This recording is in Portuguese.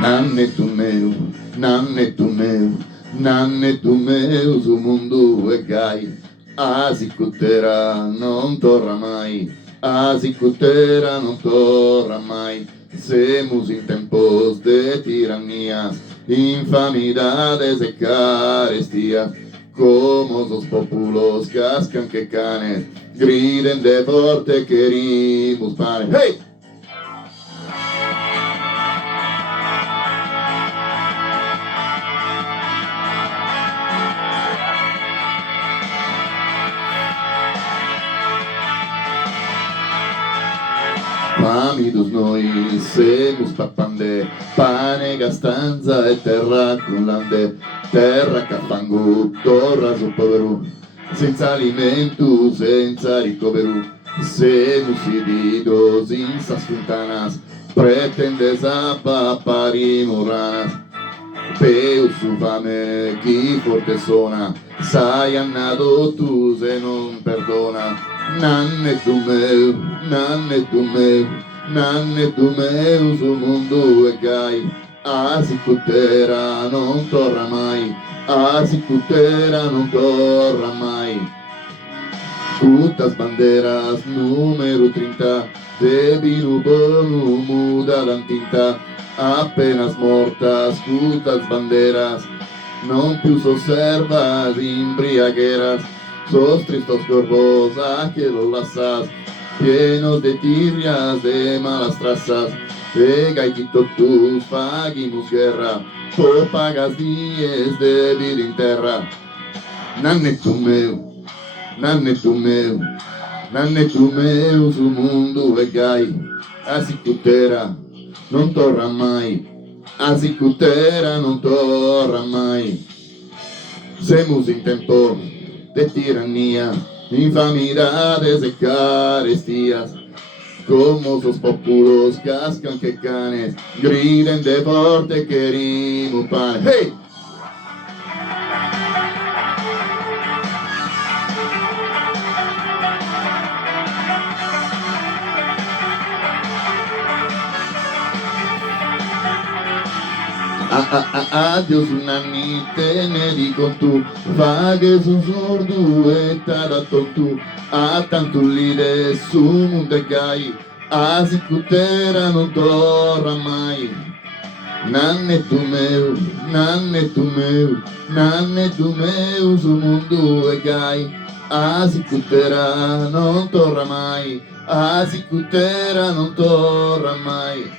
Nanneto meu, nanneto meu, nanneto meu, o mundo é gai. A zicutera não torra mai, a zicutera não torra mai. Semos em tempos de tiranias, infamidades e carestias. Como os populos cascan que canes, griden de forte querimos pane. Hey! Famidos noi, semus papande, pane gastanza e terra cullande, terra cafangu, torra sul povero, senza alimento, senza ricovero, semus ididos in sas quintanas, pretendes a papari muranas, peu su fame, chi forte sona, sai annado tu se non perdona. Nanneto meu, nanneto meu, nanneto meu, su mundo é gai. A zicutera não torra mai, a zicutera não torra mai. Putas bandeiras, número 30, de vino bono muda la tinta, apenas mortas, putas bandeiras, não più servas embriagueras, sos tristos corvos aquelos lasas, llenos de tirrias, de malas trazas, de gaititos tus paguimos guerra, por pagas dies de vida en terra. Nanneto meu, nanneto meu, nanneto meu, su mundo é gai, a zicutera não torra mai, a zicutera não torra mai. Semos em tempo de tirania, infamidades e carestias, como os populos cascan que canes, griden de forte querimos pane. Hey! Adeus nani teneri con tu, vaghes un sordo e tarato tu, a tanto lide su munde gai, a zicutera non torra mai. Nanneto meu, nanneto meu, nanneto meu, su mundo é gai, a zicutera non torra mai, a zicutera non torra mai.